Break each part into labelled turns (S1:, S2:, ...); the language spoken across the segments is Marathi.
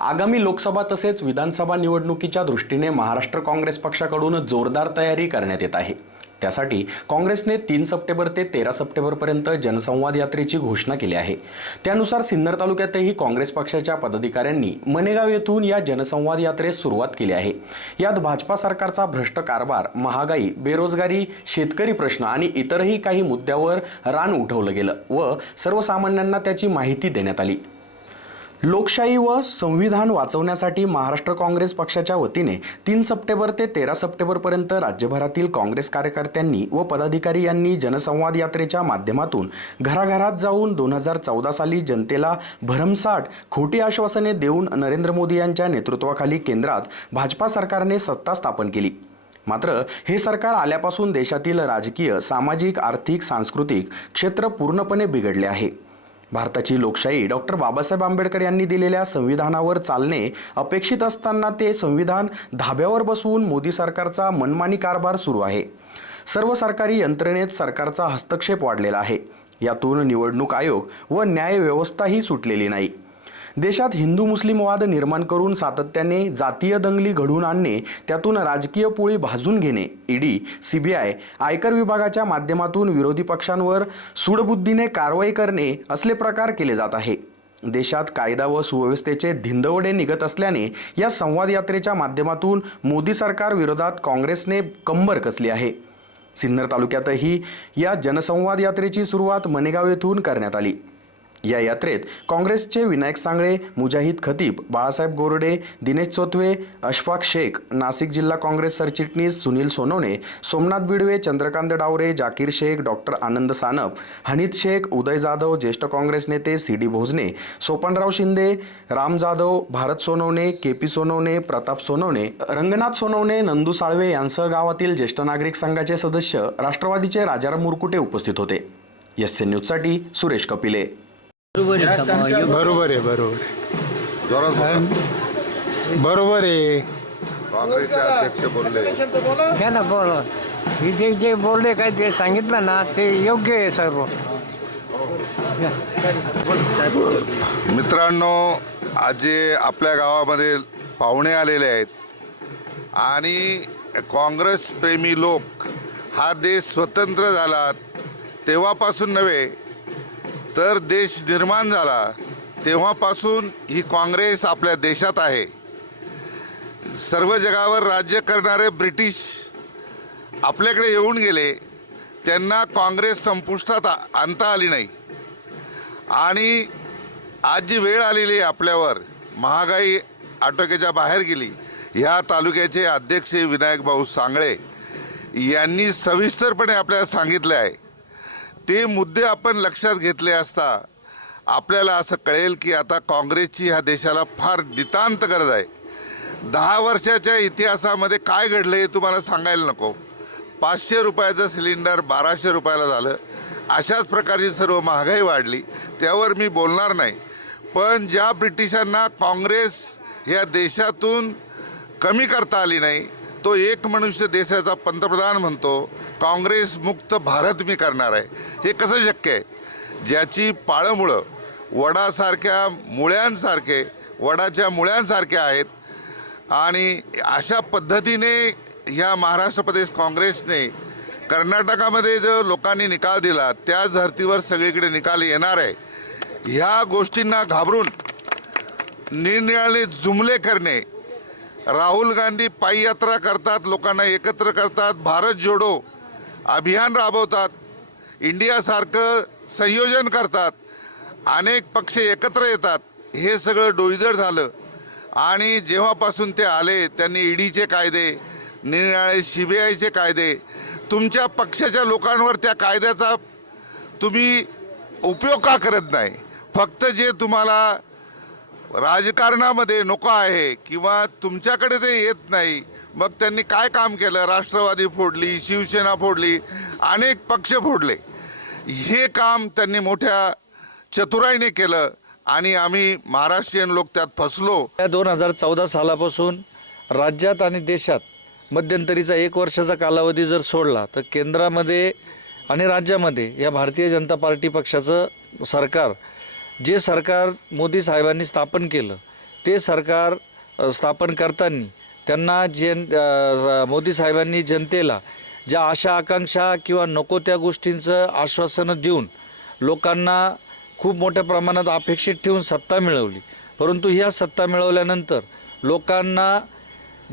S1: आगामी लोकसभा तसेच विधानसभा निवडणुकीच्या दृष्टीने महाराष्ट्र काँग्रेस पक्षाकडून जोरदार तयारी करण्यात येत आहे. त्यासाठी काँग्रेसने तीन सप्टेंबर ते तेरा सप्टेंबरपर्यंत जनसंवाद यात्रेची घोषणा केली आहे. त्यानुसार सिन्नर तालुक्यातही काँग्रेस पक्षाच्या पदाधिकाऱ्यांनी मनेगाव येथून या जनसंवाद यात्रेस सुरुवात केली आहे. यात भाजपा सरकारचा भ्रष्ट कारभार महागाई बेरोजगारी शेतकरी प्रश्न आणि इतरही काही मुद्द्यावर रान उठवलं गेलं व सर्वसामान्यांना त्याची माहिती देण्यात आली. लोकशाही व संविधान वाचवण्यासाठी महाराष्ट्र काँग्रेस पक्षाच्या वतीने तीन सप्टेंबर ते तेरा सप्टेंबरपर्यंत राज्यभरातील काँग्रेस कार्यकर्त्यांनी व पदाधिकारी यांनी जनसंवाद यात्रेच्या माध्यमातून घराघरात जाऊन दोन हजार चौदा साली जनतेला भरमसाठ खोटी आश्वासने देऊन नरेंद्र मोदी यांच्या नेतृत्वाखाली केंद्रात भाजपा सरकारने सत्ता स्थापन केली. मात्र हे सरकार आल्यापासून देशातील राजकीय सामाजिक आर्थिक सांस्कृतिक क्षेत्र पूर्णपणे बिघडले आहे. भारताची लोकशाही डॉक्टर बाबासाहेब आंबेडकर यांनी दिलेल्या संविधानावर चालणे अपेक्षित असताना ते संविधान धाब्यावर बसवून मोदी सरकारचा मनमानी कारभार सुरू आहे. सर्व सरकारी यंत्रणेत सरकारचा हस्तक्षेप वाढलेला आहे. यातून निवडणूक आयोग व न्याय व्यवस्थाही सुटलेली नाही. देशात हिंदू मुस्लिम वाद निर्माण करून सातत्याने जातीय दंगली घडवून आणणे त्यातून राजकीय पोळी भाजून घेणे. ईडी सीबीआय आयकर विभागाच्या माध्यमातून विरोधी पक्षांवर सूडबुद्धीने कारवाई करणे असले प्रकार केले जात आहे. देशात कायदा व सुव्यवस्थेचे धिंदवडे निघत असल्याने या संवाद यात्रेच्या माध्यमातून मोदी सरकार विरोधात काँग्रेसने कंबर कसली आहे. सिन्नर तालुक्यातही या जनसंवाद यात्रेची सुरुवात मनेगाव येथून करण्यात आली. या यात्रेत काँग्रेसचे विनायक सांगळे मुजाहिद खतीब बाळासाहेब गोरडे दिनेश चोतवे अशफाक शेख नाशिक जिल्हा काँग्रेस सरचिटणीस सुनील सोनवणे सोमनाथ बिडवे चंद्रकांत डावरे जाकीर शेख डॉक्टर आनंद सानप हनीत शेख उदय जाधव ज्येष्ठ काँग्रेस नेते C D Bhojane Sopanrao Shinde Ram Jadhav Bharat Sonawane K P Sonawane Pratap Sonawane Ranganath Sonawane Nandu Salve यांसह गावातील ज्येष्ठ नागरिक संघाचे सदस्य राष्ट्रवादीचे राजाराम मुरकुटे उपस्थित होते. एस एन न्यूजसाठी सुरेश कपिले.
S2: बरोबर आहे. का मग? योग्य-
S3: बरोबर आहे बरोबर आहे.
S4: जोरात बोला.
S3: बरोबर आहे.
S4: काँग्रेसचे अध्यक्ष बोलले.
S2: घ्या ना बोल इथे जे बोलले काय ते सांगितलं ना ते योग्य आहे सर्व.
S4: मित्रांनो आज जे आपल्या गावामध्ये पाहुणे आलेले आहेत. आणि काँग्रेस प्रेमी लोक हा देश स्वतंत्र झाला. तेव्हापासून नव्हे तर देश निर्माण झाला तेव्हापासून ही काँग्रेस आपल्या देशात आहे. सर्व जगावर राज्य करणारे ब्रिटिश आपल्याकडे येऊन गेले त्यांना काँग्रेस संपुष्टात आणता आली नाही. आणि आज जी वेळ आलेली आहे आपल्यावर महागाई आटोक्याच्या बाहेर गेली. ह्या तालुक्याचे अध्यक्ष विनायक भाऊ सांगळे यांनी सविस्तरपणे आपल्याला सांगितले आहे. ते मुद्दे आपण लक्षात घेतले असता आपल्याला असं कळेल की आता काँग्रेसची ह्या देशाला फार नितांत गरज आहे. दहा वर्षाच्या इतिहासामध्ये काय घडलं हे तुम्हाला सांगायला नको. पाचशे रुपयाचं सिलेंडर बाराशे रुपयाला झालं. अशाच प्रकारची सर्व महागाई वाढली. त्यावर मी बोलणार नाही. पण ज्या ब्रिटिशांना काँग्रेस ह्या देशातून कमी करता आली नाही तो एक मनुष्य देशाचा पंतप्रधान म्हणतो काँग्रेस मुक्त भारत मी करणार आहे. हे कसं शक्य आहे? ज्याची पाळंमुळं वडासारख्या मुळ्यांसारखे वडाच्या मुळ्यांसारखे आहेत आणि अशा पद्धतीने ह्या महाराष्ट्र प्रदेश काँग्रेसने कर्नाटकामध्ये जो लोकांनी निकाल दिला त्याच धर्तीवर सगळीकडे निकाल येणार आहे. ह्या गोष्टींना घाबरून निरनिराळे जुमले करणे राहुल गांधी पाययात्रा करतात लोकांना एकत्र करतात भारत जोडो अभियान राबवतात इंडियासारखं संयोजन करतात अनेक पक्ष एकत्र येतात हे सगळं डोईजड झालं. आणि जेव्हापासून ते आले त्यांनी ईडीचे कायदे निरनिराळे सी बी आयचे कायदे तुमच्या पक्षाच्या लोकांवर त्या कायद्याचा तुम्ही उपयोग का करत नाही? फक्त जे तुम्हाला राजकारणामध्ये नको आहे किंवा तुमच्याकडे ते येत नाही. मग त्यांनी काय काम केलं? राष्ट्रवादी फोडली शिवसेना फोडली अनेक पक्ष फोडले. हे काम त्यांनी मोठ्या चतुराईने केलं आणि आम्ही महाराष्ट्रीयन लोक त्यात फसलो.
S5: या दोन हजार चौदा सालापासून राज्यात आणि देशात मध्यंतरीचा एक वर्षाचा कालावधी जर सोडला तर केंद्रामध्ये आणि राज्यामध्ये या भारतीय जनता पार्टी पक्षाचं सरकार जे सरकार मोदी साहेबांनी स्थापन केलं ते सरकार स्थापन करताना त्यांना जन मोदी साहेबांनी जनतेला ज्या आशा आकांक्षा किंवा नको त्या गोष्टींचं आश्वासनं देऊन लोकांना खूप मोठ्या प्रमाणात अपेक्षित ठेवून सत्ता मिळवली. परंतु ह्या सत्ता मिळवल्यानंतर लोकांना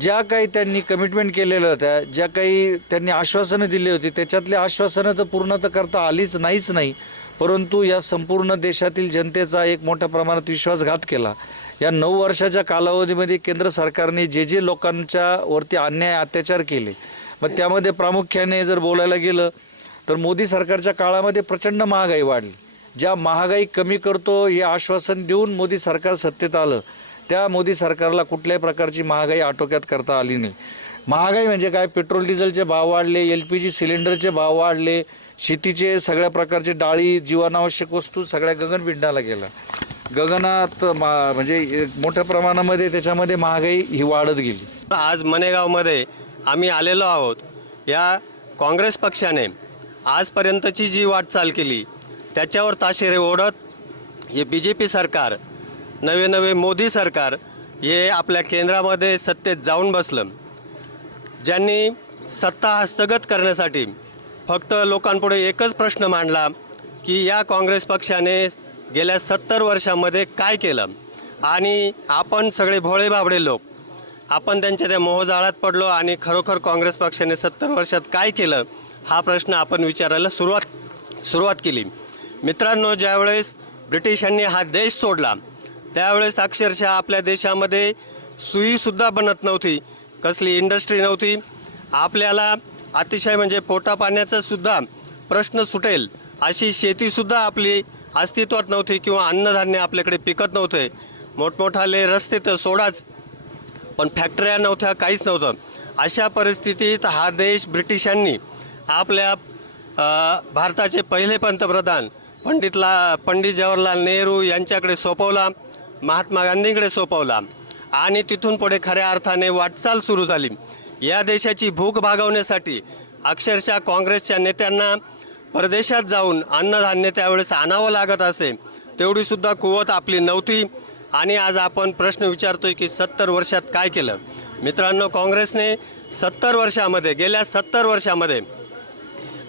S5: ज्या काही त्यांनी कमिटमेंट केलेल्या होत्या ज्या काही त्यांनी आश्वासनं दिली होती त्याच्यातली आश्वासनं तर पूर्ण तर करता आलीच नाहीच नाही. परंतु या संपूर्ण देशातील जनतेचा एक मोठ्या प्रमाणात विश्वासघात केला. या नऊ वर्षाच्या कालावधीमध्ये केंद्र सरकारने जे जे लोकांच्या वरती अन्याय अत्याचार केले मग त्यामध्ये प्रामुख्याने जर बोलायला गेलं तर मोदी सरकारच्या काळामध्ये प्रचंड महागाई वाढली. ज्या महागाई कमी करतो हे आश्वासन देऊन मोदी सरकार सत्तेत आलं त्या मोदी सरकारला कुठल्याही प्रकारची महागाई आटोक्यात करता आली नाही. महागाई म्हणजे काय? पेट्रोल डिझेलचे भाव वाढले एल पी जी सिलेंडरचे भाव वाढले शेतीचे सगळ्या प्रकारचे डाळी जीवनावश्यक वस्तू सगळ्या गगनबिंडाला गेलं. गगनात मा म्हणजे मोठ्या प्रमाणामध्ये त्याच्यामध्ये महागाई ही वाढत गेली.
S6: आज मनेगावमध्ये आम्ही आलेलो आहोत. या काँग्रेस पक्षाने आजपर्यंतची जी वाटचाल केली त्याच्यावर ताशेरे ओढत हे बी जे पी सरकार नवे नवे मोदी सरकार हे आपल्या केंद्रामध्ये सत्तेत जाऊन बसलं. ज्यांनी सत्ता हस्तगत करण्यासाठी फक्त लोकांपुढे एकच प्रश्न मांडला की या काँग्रेस पक्षाने गेल्या सत्तर वर्षामध्ये काय केलं? आणि आपण सगळे भोळे बाबडे लोक आपण त्यांच्या त्या मोहजाळात पडलो आणि खरोखर काँग्रेस पक्षाने सत्तर वर्षात काय केलं? हा प्रश्न आपण विचारायला सुरुवात सुरुवात केली. मित्रांनो ज्यावेळेस ब्रिटिशांनी हा देश सोडला त्यावेळेस अक्षरशः आपल्या देशामध्ये सुईसुद्धा बनत नव्हती कसली इंडस्ट्री नव्हती. आपल्याला अतिशय म्हणजे पोटा पाण्याचा सुद्धा प्रश्न सुटेल अशी शेतीसुद्धा आपली अस्तित्वात नव्हती किंवा अन्नधान्य आपल्याकडे पिकत नव्हते. मोठमोठाले रस्ते तर सोडाच पण फॅक्टऱ्या नव्हत्या काहीच नव्हतं. अशा परिस्थितीत हा देश ब्रिटिशांनी आपल्या भारताचे पहिले पंतप्रधान पंडितला पंडित जवाहरलाल नेहरू यांच्याकडे सोपवला महात्मा गांधींकडे सोपवला. आणि तिथून पुढे खऱ्या अर्थाने वाटचाल सुरू झाली. या देशाची भूक भागवण्यासाठी अक्षरशः काँग्रेसच्या नेत्यांना परदेशात जाऊन अन्नधान्य त्यावेळेस आणावं लागत असे तेवढीसुद्धा कुवत आपली नव्हती. आणि आज आपण प्रश्न विचारतोय की सत्तर वर्षात काय केलं? मित्रांनो काँग्रेसने सत्तर वर्षामध्ये गेल्या सत्तर वर्षामध्ये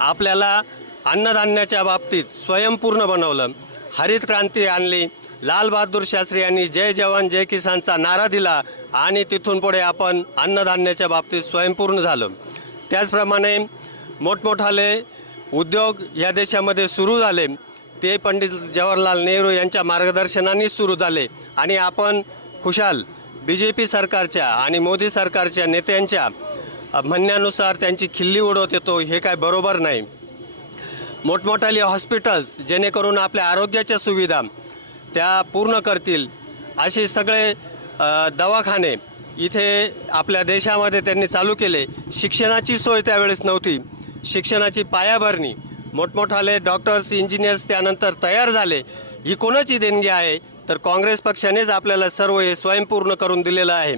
S6: आपल्याला अन्नधान्याच्या बाबतीत स्वयंपूर्ण बनवलं. हरित क्रांती आणली. लालबहादूर शास्त्री यांनी जय जवान जय किसानचा नारा दिला आणि तिथून पुढे आपण अन्नधान्याच्या बाबतीत स्वयंपूर्ण झालो. त्याचप्रमाणे मोठमोठाले उद्योग या देशामध्ये सुरू झाले. ते पंडित जवाहरलाल नेहरू यांच्या मार्गदर्शनाने सुरू झाले आणि आपण खुशाल बी जे पी सरकारच्या आणि मोदी सरकारच्या नेत्यांच्या म्हणण्यानुसार त्यांची खिल्ली उडवत येतो हे काय बरोबर नाही. मोठमोठाली हॉस्पिटल्स जेणेकरून आपल्या आरोग्याच्या सुविधा त्या पूर्ण करतील असे सगळे दवाखाने इथे आपल्या देशामध्ये त्यांनी चालू केले. शिक्षणाची सोय त्यावेळेस नव्हती. शिक्षणाची पायाभरणी मोठमोठाले डॉक्टर्स इंजिनियर्स त्यानंतर तयार झाले. ही कोणाची देणगी आहे? तर काँग्रेस पक्षानेच आपल्याला सर्व हे स्वयंपूर्ण करून दिलेलं आहे.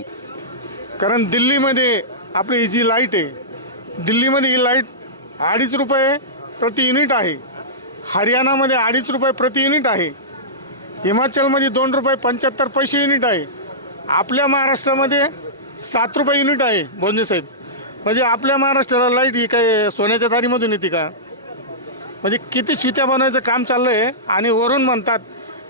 S3: कारण दिल्लीमध्ये आपली ही जी लाइट आहे दिल्लीमध्ये ही लाइट अडीच रुपये प्रति युनिट आहे. हरियाणामध्ये अडीच रुपये प्रति युनिट आहे. हिमाचलमध्ये दोन रुपये पंच्याहत्तर पैसे युनिट आहे. आपल्या महाराष्ट्रामध्ये सात रुपये युनिट आहे बोंजे साहेब. म्हणजे आपल्या महाराष्ट्राला लाइट ही काय सोन्याच्या दारीमधून येते का? म्हणजे किती चुत्या बनवायचं काम चाललं आहे आणि वरून म्हणतात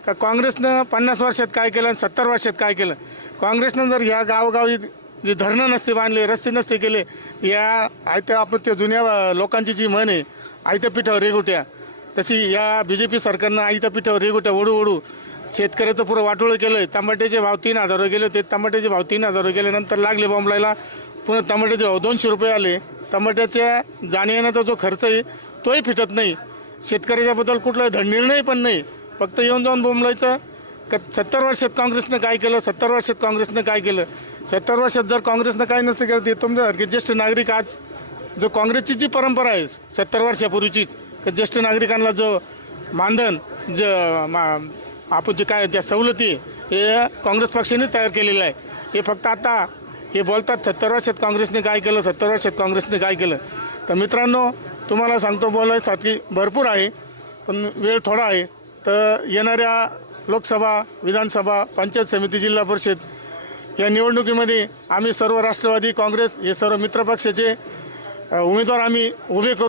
S3: का काँग्रेसनं पन्नास वर्षात काय केलं आणि सत्तर वर्षात काय केलं? काँग्रेसनं जर ह्या गावोगावी जे धरणं नसते बांधले रस्ते नसते केले या आयत्या आपण त्या जुन्या लोकांची जी म्हण आहे आयत्या पिठावर रेगुट्या तशी या बी जे पी सरकारनं आयत्या पिठावर रेगोट्या ओढू ओढू शेतकऱ्याचं पुरं वाटोळं केलं आहे टमाट्याचे भाव तीन हजार गेले होते. टमाट्याचे भाव तीन हजार गेले. नंतर लागले बॉम्बलायला पुन्हा टमाट्याचे भाव दोनशे रुपये आले. टमाट्याच्या जाणीवण्याचा जो खर्च आहे तोही फिटत नाही. शेतकऱ्याच्याबद्दल कुठला धड निर्णय पण नाही. फक्त येऊन जाऊन बोंबलायचं क सत्तर वर्षात काँग्रेसनं काय केलं? सत्तर वर्षात काँग्रेसनं काय केलं? सत्तर वर्षात जर काँग्रेसनं काय नसतं केलं ते तुमच्यासारखे ज्येष्ठ नागरिक आज जो काँग्रेसची जी परंपरा आहे सत्तर वर्षापूर्वीचीच ज्येष्ठ नागरिकांना जो मानधन ज मा आपण जे काय ज्या सवलती हे काँग्रेस पक्षाने तयार केलेलं आहे हे फक्त आता हे बोलतात सत्तर वर्षात काँग्रेसने काय केलं सत्तर वर्षात काँग्रेसने काय केलं. तर मित्रांनो तुम्हाला सांगतो बोलायसाठी भरपूर आहे पण वेळ थोडा आहे. तर येणाऱ्या लोकसभा विधानसभा पंचायत समिती जिल्हा परिषद या निवडणुकीमध्ये आम्ही सर्व राष्ट्रवादी काँग्रेस हे सर्व मित्रपक्षाचे उमेदवार आम्ही उभे करू.